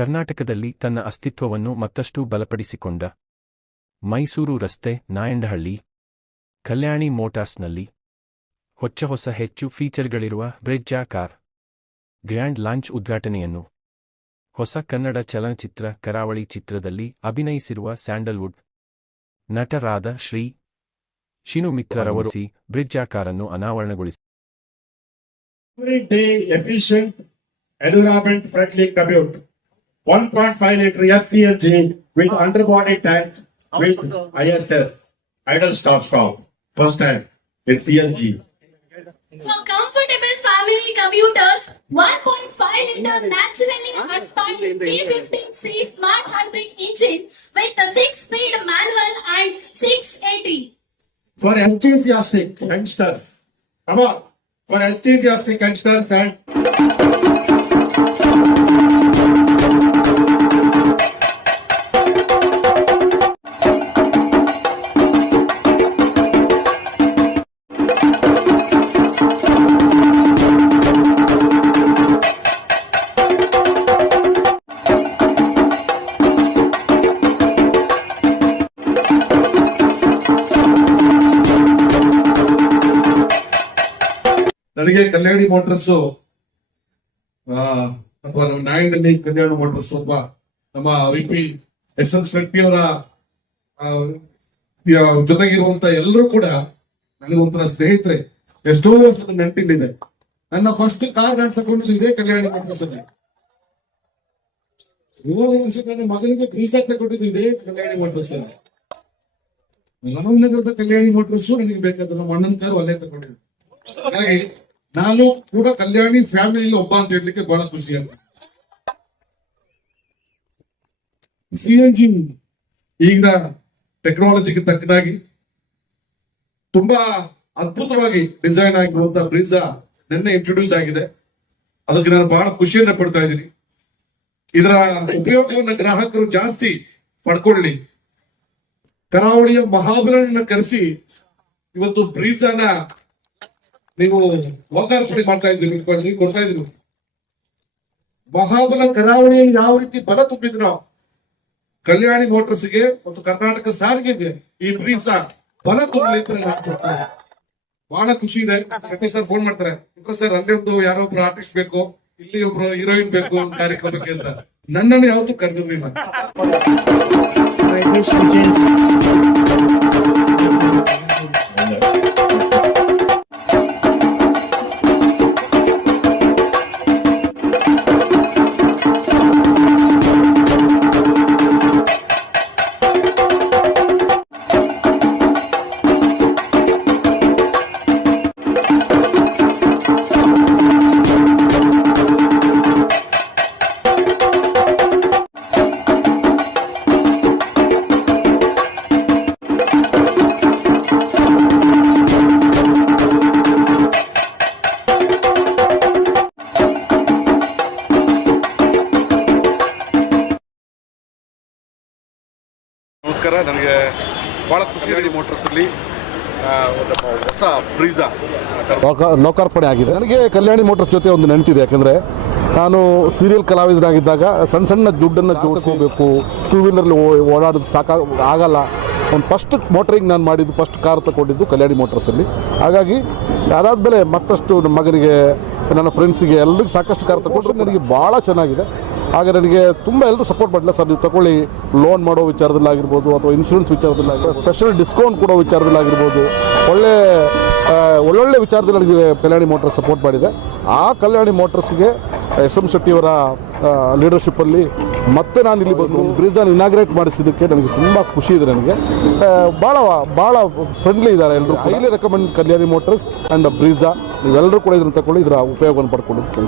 ಕರ್ನಾಟಕದಲ್ಲಿ ತನ್ನ ಅಸ್ತಿತ್ವವನ್ನು ಮತ್ತಷ್ಟು ಬಲಪಡಿಸಿಕೊಂಡ ಮೈಸೂರು ರಸ್ತೆ, ನಾಯಂಡಹಳ್ಳಿ, ಕಲ್ಯಾಣಿ ಮೋಟಾರ್ಸ್ನಲ್ಲಿ ಹೊಸ ಹೆಚ್ಚು ಫೀಚರ್ಗಳಿರುವ ಬ್ರಿಡ್ಜಾ ಕಾರ್ ಗ್ರ್ಯಾಂಡ್ ಲಾಂಚ್ ಉದ್ಘಾಟನೆಯನ್ನು ಹೊಸ ಕನ್ನಡ ಚಲನಚಿತ್ರ ಕರಾವಳಿ ಚಿತ್ರದಲ್ಲಿ ಅಭಿನಯಿಸಿರುವ ಸ್ಯಾಂಡಲ್ವುಡ್ ನಟರಾದ ಶ್ರೀ ಶಿನು ಮಿತ್ರರವರು ಬ್ರಿಡ್ಜಾ ಕಾರನ್ನು ಅನಾವರಣಗೊಳಿಸಿದರು. efficient, environment friendly commute. 1.5 liter SCNG with underbody tank with ISS idle stop. First time it's CNG. For comfortable family commuters, 1.5 liter naturally aspired 315C smart hybrid engine with a 6-speed manual and 680. For enthusiastic youngsters, come on. For enthusiastic youngsters and ನನಗೆ ಕಲ್ಯಾಣಿ motors ಅಥವಾ ನಮ್ಮ ನಾಯಂಡಹಳ್ಳಿ ಕಲ್ಯಾಣಿ motors ಒಬ್ಬ ನಮ್ಮ VP SM. Shetty ಅವರ ಜೊತೆಗಿರುವಂತ ಎಲ್ಲರೂ ಕೂಡ ನನಗೆ ಒಂಥರ ಸ್ನೇಹಿತರೆ. ಎಷ್ಟೋ ವರ್ಷದ ನೆನಪಿದೆ. ನನ್ನ ಫಸ್ಟ್ ಕಾರ್ ನಾನು ತಗೊಂಡಿದ್ದು ಇದೇ ಕಲ್ಯಾಣಿ ಮೋಟರ್ಸ್ ಅಲ್ಲಿ. ನನ್ನ ಮಗನಿಗೆ ಬ್ರೀಜಾ ತಗೊಂಡಿದ್ದು ಇದೇ ಕಲ್ಯಾಣಿ ಮೋಟರ್ಸ್ ಅಲ್ಲಿ. ರಾಮನಗರದ ಕಲ್ಯಾಣಿ ಮೋಟರ್ಸ್ ನನಗೆ ಬೇಕಾದ್ರೆ ನಮ್ಮ ಅಣ್ಣನ ಕಾರು ಅಲ್ಲೇ ತಗೊಂಡಿದ್ದು. ಹಾಗಾಗಿ ನಾನು ಕೂಡ ಕಲ್ಯಾಣಿ ಫ್ಯಾಮಿಲಿ ಒಬ್ಬ ಅಂತ ಹೇಳಲಿಕ್ಕೆ ಬಹಳ ಖುಷಿ ಆಗ್ತದೆ. CNG ಈಗ ಟೆಕ್ನಾಲಜಿಗೆ ತಕ್ಕನಾಗಿ ತುಂಬಾ ಅದ್ಭುತವಾಗಿ ಡಿಸೈನ್ ಆಗಿರುವಂತಹ ಬ್ರಿಜಾ ನಿನ್ನೆ ಇಂಟ್ರೊಡ್ಯೂಸ್ ಆಗಿದೆ. ಅದಕ್ಕೆ ನಾನು ಬಹಳ ಖುಷಿಯನ್ನ ಪಡ್ತಾ ಇದ್ದೀನಿ. ಇದರ ಉಪಯೋಗವನ್ನು ಗ್ರಾಹಕರು ಜಾಸ್ತಿ ಪಡ್ಕೊಳ್ಳಿ. ಕರಾವಳಿಯ ಮಹಾಬಲನನ್ನ ಕರೆಸಿ ಇವತ್ತು ಬ್ರಿಜಾನ ನೀವು ಲೋಕಾರ್ಪಣೆ ಮಾಡ್ತಾ ಇದ್ರಿ, ಕೊಡ್ತಾ ಇದ್ರು. ಮಹಾಬಲ ಕರಾವಳಿಯಲ್ಲಿ ಯಾವ ರೀತಿ ಬಲ ತುಂಬಿದ್ರು ಕಲ್ಯಾಣಿ ಮೋಟರ್ಸ್ಗೆ ಮತ್ತು ಕರ್ನಾಟಕ ಸಾರಿಗೆಗೆ ಈ ಬ್ರೀಜಾ ಬಲ ತುಂಬಲಿ ಅಂತ ಬಹಳ ಖುಷಿ ಇದೆ. ಸತೀಶ್ ಸರ್ ಫೋನ್ ಮಾಡ್ತಾರೆ, ಸರ್ ಅಲ್ಲಿ ಒಂದು ಯಾರೋ ಒಬ್ರು ಆರ್ಟಿಸ್ಟ್ ಬೇಕು, ಇಲ್ಲಿ ಒಬ್ರು ಹೀರೋಯಿನ್ ಬೇಕು ಒಂದು ಕಾರ್ಯಕ್ರಮಕ್ಕೆ ಅಂತ. ನನ್ನನ್ನು ಯಾವತ್ತೂ ಕರೆದಿರ್ಲಿಲ್ಲ. ನಮಸ್ಕಾರ. ನನಗೆ ಭಾಳ ಖುಷಿಯಾಗಿ ಮೋಟರ್ಸಲ್ಲಿ ಹೊಸ ಬ್ರೀಜಾ ಲೋಕಾರ್ಪಣೆ ಆಗಿದೆ. ನನಗೆ ಕಲ್ಯಾಣಿ ಮೋಟರ್ಸ್ ಜೊತೆ ಒಂದು ನೆನಪಿದೆ. ಯಾಕೆಂದರೆ ನಾನು ಸೀರಿಯಲ್ ಕಲಾವಿದನಾಗಿದ್ದಾಗ ಸಣ್ಣ ದುಡ್ಡನ್ನು ಜೋಡಿಸ್ಕೋಬೇಕು, ಟೂ ವೀಲರ್ಲಿ ಓಡಾಡೋದು ಆಗಲ್ಲ. ಒಂದು ಫಸ್ಟ್ ಮೋಟರಿಂಗ್ ನಾನು ಮಾಡಿದ್ದು, ಫಸ್ಟ್ ಕಾರ್ ತಗೊಂಡಿದ್ದು ಕಲ್ಯಾಣಿ ಮೋಟರ್ಸಲ್ಲಿ. ಹಾಗಾಗಿ ಅದಾದಮೇಲೆ ಮತ್ತಷ್ಟು ನಮ್ಮ ಮಗನಿಗೆ, ನನ್ನ ಫ್ರೆಂಡ್ಸಿಗೆ ಎಲ್ಲರಿಗೂ ಸಾಕಷ್ಟು ಕಾರ್ ತಗೊಂಡ್ರೆ ನನಗೆ ಭಾಳ ಚೆನ್ನಾಗಿದೆ. ಹಾಗೆ ನನಗೆ ತುಂಬ ಎಲ್ಲರೂ ಸಪೋರ್ಟ್ ಮಾಡಲಿಲ್ಲ. ಸರ್ ನೀವು ತಗೊಳ್ಳಿ, ಲೋನ್ ಮಾಡೋ ವಿಚಾರದಲ್ಲಾಗಿರ್ಬೋದು ಅಥವಾ ಇನ್ಶೂರೆನ್ಸ್ ವಿಚಾರದಲ್ಲಾಗಿರ್ಬೋದು, ಸ್ಪೆಷಲ್ ಡಿಸ್ಕೌಂಟ್ ಕೊಡೋ ವಿಚಾರದಲ್ಲಾಗಿರ್ಬೋದು, ಒಳ್ಳೊಳ್ಳೆ ವಿಚಾರದಲ್ಲಿ ನನಗೆ ಕಲ್ಯಾಣಿ ಮೋಟರ್ಸ್ ಸಪೋರ್ಟ್ ಮಾಡಿದೆ. ಆ ಕಲ್ಯಾಣಿ ಮೋಟರ್ಸ್ಗೆ ಎಸ್.ಎಂ. ಶೆಟ್ಟಿಯವರ ಲೀಡರ್ಶಿಪ್ಪಲ್ಲಿ ಮತ್ತೆ ನಾನು ಇಲ್ಲಿ ಬಂದು ಬ್ರಿಜಾನ ಇನಾಗ್ರೇಟ್ ಮಾಡಿಸಿದ್ದಕ್ಕೆ ನನಗೆ ತುಂಬ ಖುಷಿ ಇದೆ. ನನಗೆ ಭಾಳ ಫ್ರೆಂಡ್ಲಿ ಇದ್ದಾರೆ ಎಲ್ಲರೂ. Highly recommend Kalyani motors and Brezza. ನೀವೆಲ್ಲರೂ ಕೂಡ ಇದನ್ನು ತಗೊಳ್ಳಿ, ಇದರ ಉಪಯೋಗವನ್ನು ಪಡ್ಕೊಳ್ಳೋದಕ್ಕೆ.